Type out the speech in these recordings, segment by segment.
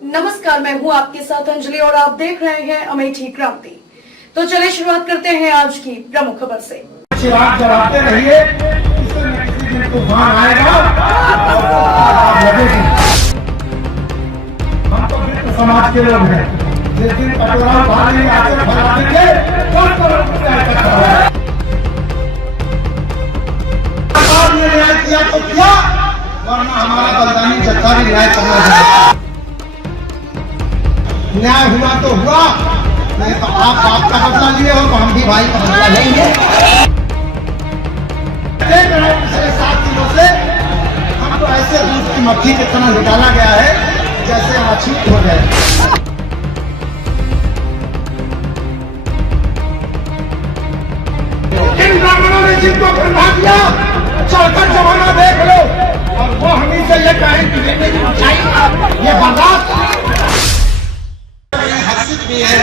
नमस्कार, मैं हूं आपके साथ अंजलि और आप देख रहे हैं अमेठी क्रांति। तो चलिए शुरुआत करते हैं आज की प्रमुख खबर से। चिराग जलाते रहिए, किसी न किसी दिन तूफान आएगा और लगेगी। हम तो मित्र समाज के लोग हैं, जिस दिन कटोरा उठा लेंगे, आंचल फैला देंगे, सरकार ने न्याय किया तो किया, वरना हमारा बलिदानी जत्था भी न्याय करना है। न्याय हुआ तो हुआ, नहीं तो आप बाप का बदला लिए हो तो हम भी भाई का बदला लेंगे। देख रहे हैं पिछले 7 दिनों से हमको ऐसे दूध की मक्खी की तरह निकाला गया है जैसे हम अछूत हो गए। इन ब्राह्मणों ने जिनको बंधा दिया, चौथा जमाना देख लो, और वो हमी से ये कहें कि ये बर्दाश्त भी है।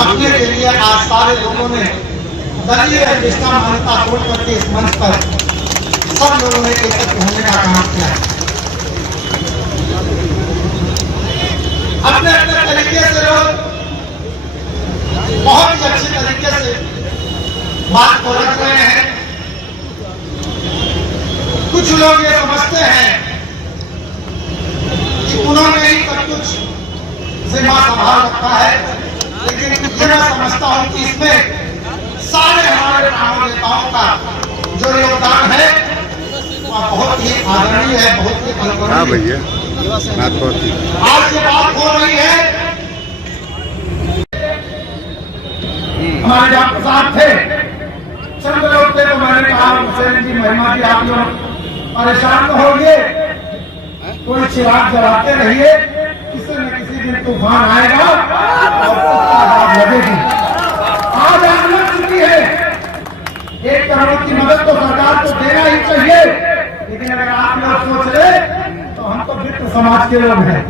अपने के लिए आज सारे लोगों ने दलीय रिश्ता मान्यता छोड़ करके इस मंच पर सब लोगों ने एकत्र होने का काम किया है। अपने अपने तरीके से लोग बहुत ही अच्छे तरीके से बात को रख रहे हैं। कुछ लोग ये समझते हैं कि उन्होंने ही सब कुछ जिम्मा संभाल रखा है, लेकिन ये मैं समझता हूँ कि इसमें सारे हमारे ब्राह्मण नेताओं का जो योगदान है वह बहुत ही आदरणीय है, बहुत ही कल्पनीय है। आज ये बात हो रही है, हमारे डॉक्टर साहब थे, चंद लोग थे, तो मैंने कहा हुसैन जी, महिमा जी, आप लोग परेशान तो होंगे, कोई चिराग जलाते रहिए, किसी न किसी दिन तूफान आएगा और लगेगी। आज आग लग चुकी है। 1 करोड़ की मदद तो सरकार को देना ही चाहिए, लेकिन अगर आप लोग सोच ले तो हम तो मित्र समाज के लोग हैं,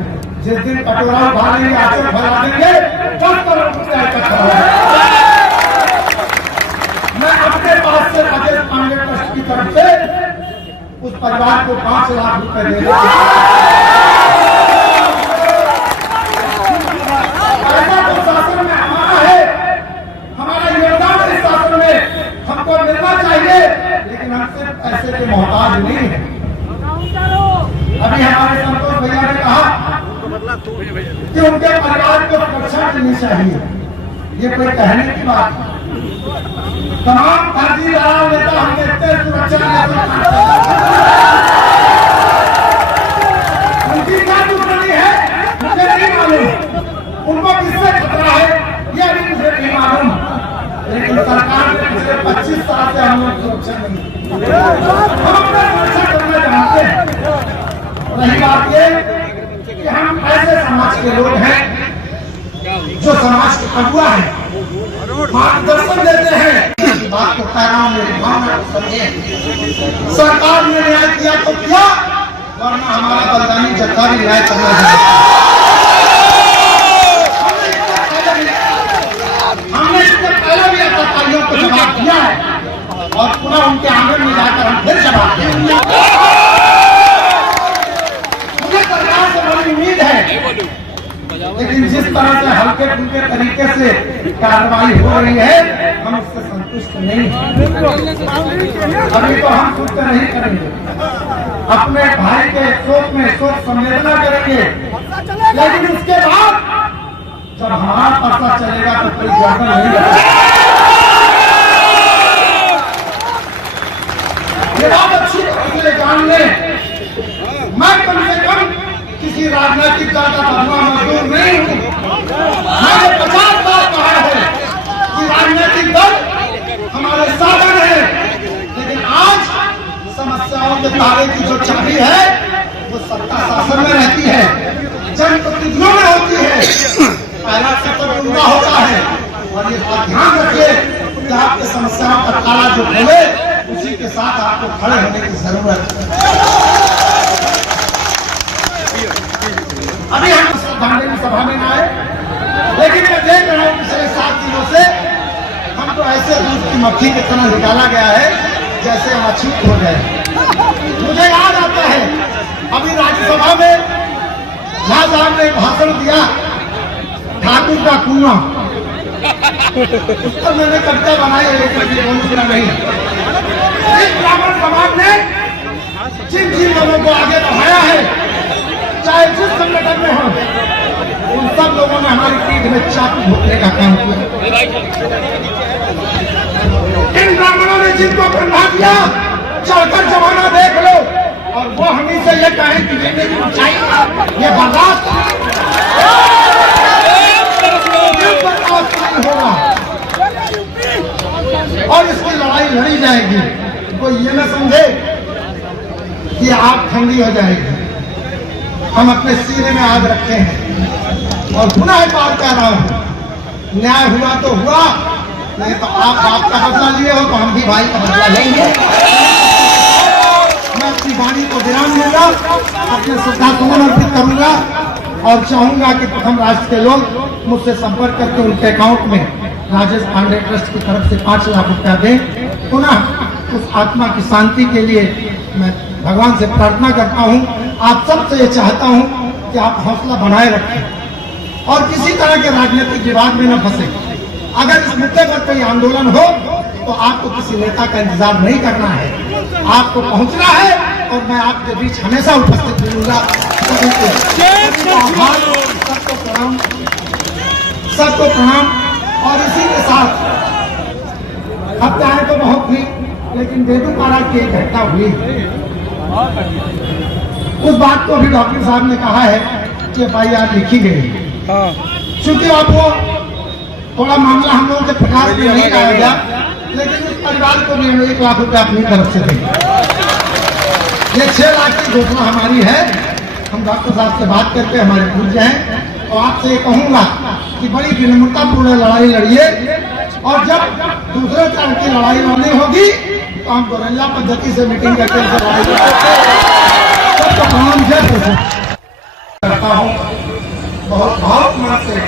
जिस दिन कटोरा उठा लेंगे, आंचल फैला देंगे, 10 करोड़ रुपया इकट्ठा होगा। मैं अपने पास से राजेश पांडे ट्रस्ट की तरफ से उस परिवार को 5 लाख रुपए दे देंगे। पैसे के मोहताज नहीं है। अभी हमारे संतोष भैया ने कहा कि उनके परिवार को सुरक्षा मिलनी चाहिए, ये कोई कहने की बात है। तमाम फर्जी दलाल नेता हम देखते हैं सुरक्षा उनकी क्या दुश्मनी है मुझे नहीं मालूम, उनको किससे खतरा है ये भी मुझे नहीं मालूम, लेकिन सरकार ने पिछले 25 साल से हम लोग सुरक्षा नहीं, हम अपना सुरक्षा करना जानते हैं। रही बात ये कि हम ऐसे समाज के लोग हैं जो समाज के अगुआ हैं, मार्गदर्शन देते हैं, बात को पैराम में भावना को समझे। सरकार ने न्याय किया तो किया, वरना हमारा बलिदानी जत्था भी न्याय करना है। हमने इससे पहले भी अधिकारियों को जवाब दिया है और पुनः उनके आंगन में जाकर हम फिर जवाब देंगे। मुझे सरकार से बड़ी उम्मीद है, लेकिन जिस तरह से हल्के फुल्के तरीके से कार्रवाई हो रही है, हम उससे संतुष्ट नहीं हैं। अभी तो हम कुछ नहीं करेंगे, अपने भाई के शोक में शोक संवेदना करेंगे, लेकिन उसके बाद जब हमारा पता चलेगा तो कोई ज्यादा नहीं लगेगा। ये बात अच्छी इसलिए जान ले, मैं कम से कम किसी राजनीतिक दल का बदनाम मजदूर नहीं हूँ। मैंने 50 बार कहा है कि राजनीतिक दल हमारे साधन है, लेकिन आज समस्याओं के तारे की जो चाबी है वो सत्ता शासन में रहती है, जनप्रतिनिधियों में होती है। पहला सत्र उनका होता है, और ये बात ध्यान रखिए कि आपकी समस्याओं का ताला जो खोले उसी के साथ आपको खड़े होने की जरूरत है। अभी हम श्रद्धांजलि सभा में आए, लेकिन मैं देख रहा हूँ पिछले 7 दिनों से हमको ऐसे दूध की मक्खी की तरह निकाला गया है जैसे हम अछूत हो गए। मुझे याद आता है अभी राज्यसभा में शाह साहब ने भाषण दिया ठाकुर का कुआं, उस पर मैंने कविता बनाई है, लेकिन सुना नहीं। इस ब्राह्मण समाज ने जिन जिन लोगों को आगे बढ़ाया है, चाहे जिस संगठन में हो, उन सब लोगों ने हमारी पीठ में चाकू घोटने का काम किया। इन ब्राह्मणों ने जिनको बंधा दिया, चढ़कर जमाना देख लो, और वो हमें से ये कहें कि लेने की ऊंचाई ये बर्दाश्त नहीं होगा, और इसकी लड़ाई लड़ी जाएगी। कोई ये न समझे कि आग ठंडी हो जाएगी। हम अपने सीने में आग रखे हैं और पुनः एक बात कह रहा हूं, न्याय हुआ तो हुआ, नहीं तो आप बाप का बदला लिए हो तो हम भी भाई का बदला लेंगे। मैं अपनी वाणी को विराम दूंगा, अपने श्रद्धासुमन अर्पित करूंगा और चाहूंगा कि प्रथम राष्ट्र के लोग मुझसे संपर्क करके उनके अकाउंट में राजेश पांडे ट्रस्ट की तरफ से 5 लाख रुपया दें। पुनः उस आत्मा की शांति के लिए मैं भगवान से प्रार्थना करता हूं। आप सबसे ये चाहता हूं कि आप हौसला बनाए रखें और किसी तरह के राजनीतिक विवाद में न फंसे। अगर इस मुद्दे पर कोई आंदोलन हो तो आपको किसी नेता का इंतजार नहीं करना है, आपको पहुंचना है और मैं आपके बीच हमेशा उपस्थित मिलूंगा। सबको प्रणाम, सबको प्रणाम। और इसी के साथ हत्याएं तो बहुत हुई, लेकिन बेदूपारा की एक घटना हुई, उस बात को भी डॉक्टर साहब ने कहा है कि FIR लिखी गई। चूंकि अब वो थोड़ा मामला हम लोगों के प्रकाश में नहीं लाया गया, लेकिन उस परिवार को भी हम 1 लाख रुपया अपनी तरफ से देंगे। ये 6 लाख की घोषणा हमारी है। हम डॉक्टर साहब से बात करके हमारे पूज्य हैं और आपसे ये कहूंगा कि बड़ी विनम्रतापूर्ण लड़ाई लड़िए, और जब दूसरे चरण की लड़ाई लड़नी होगी तो हम गोरैया पद्धति से मीटिंग करके लड़ाई सबको प्रणाम जय करता हूँ। बहुत बहुत मन से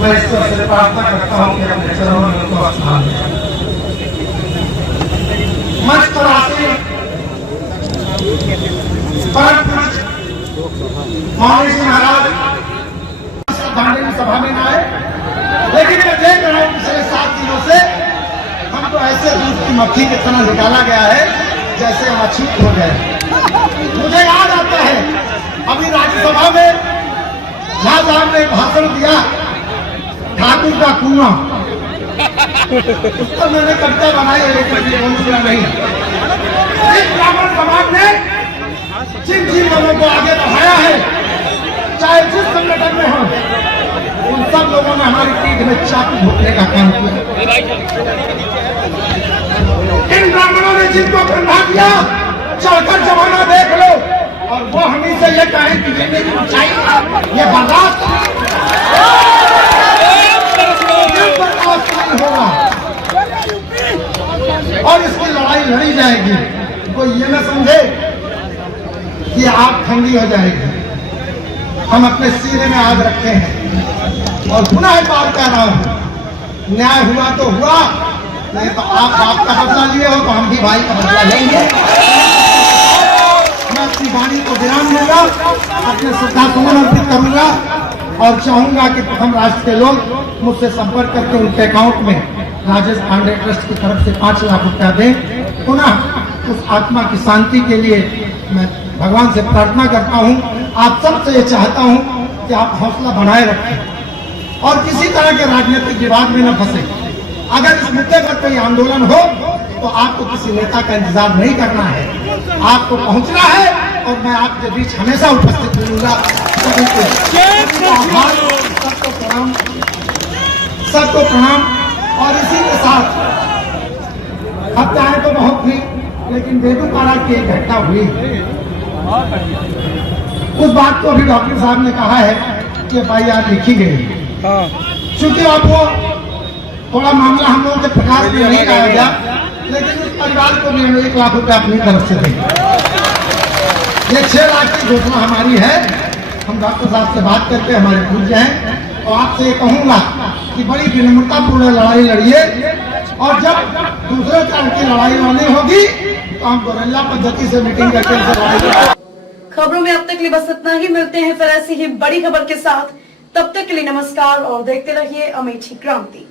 मैं ईश्वर से प्रार्थना करता हूँ कि अपने चरणों में उनको स्थान दें। मंच पर आसीन परम पुरुष महाराज श्रद्धांजलि सभा में आए, लेकिन मैं देख रहा हूँ पिछले 7 दिनों से हमको ऐसे दूध की मक्खी की तरह निकाला गया है जैसे हम अछूत हो गए। मुझे याद आता है अभी राज्यसभा में शाह साहब ने भाषण दिया ठाकुर का कुआं, उस पर मैंने कविता बनाई है, लेकिन सुना नहीं। इस ब्राह्मण समाज ने जिन जिन लोगों को आगे बढ़ाया है, चाहे जिस संगठन में हो, उन सब लोगों ने हमारी पीठ में चाकू घोटने का काम किया। इन ब्राह्मणों ने जिनको बंधा दिया, चढ़कर जमाना देख लो, और वो हमें से ये कहें कि लेने की ऊंचाई ये बर्दाश्त नहीं होगा, और इसकी लड़ाई लड़ी जाएगी। कोई ये न समझे कि आग ठंडी हो जाएगी। हम अपने सीने में आग रखे हैं और पुनः एक बार कह रहा हूं, न्याय हुआ तो हुआ, नहीं तो आप बाप का बदला लिए हो तो हम भी भाई का बदला लेंगे। मैं अपनी वाणी को विराम दूंगा, अपने श्रद्धासुमन अर्पित करूंगा और चाहूंगा कि प्रथम राष्ट्र के लोग मुझसे संपर्क करके उनके अकाउंट में राजेश पांडे ट्रस्ट की तरफ से 5 लाख रुपया दें। पुनः उस आत्मा की शांति के लिए मैं भगवान से प्रार्थना करता हूं। आप सबसे ये चाहता हूं कि आप हौसला बनाए रखें और किसी तरह के राजनीतिक विवाद में न फंसे। अगर इस मुद्दे पर कोई आंदोलन हो तो आपको किसी नेता का इंतजार नहीं करना है, आपको पहुंचना है और मैं आपके बीच हमेशा उपस्थित मिलूंगा। सबको प्रणाम, सबको प्रणाम। और इसी के साथ हत्याएं तो बहुत हुई, लेकिन बेदूपारा की एक घटना हुई, उस बात को भी डॉक्टर साहब ने कहा है कि FIR लिखी गई। चूंकि अब वो थोड़ा मामला हम लोगों के प्रकाश में नहीं लाया गया, लेकिन उस परिवार को भी हम 1 लाख रुपया अपनी तरफ से देंगे। ये 6 लाख की घोषणा हमारी है। हम डॉक्टर साहब से बात करके हमारे पूज्य हैं और आपसे ये कहूंगा कि बड़ी विनम्रतापूर्ण लड़ाई लड़िए, और जब दूसरे चरण की लड़ाई लड़नी होगी तो हम गोरैया पद्धति से मीटिंग करके लड़ाई खबरों में अब तक के लिए बस इतना ही। मिलते हैं फिर ऐसी ही बड़ी खबर के साथ। तब तक के लिए नमस्कार और देखते रहिए अमेठी क्रांति।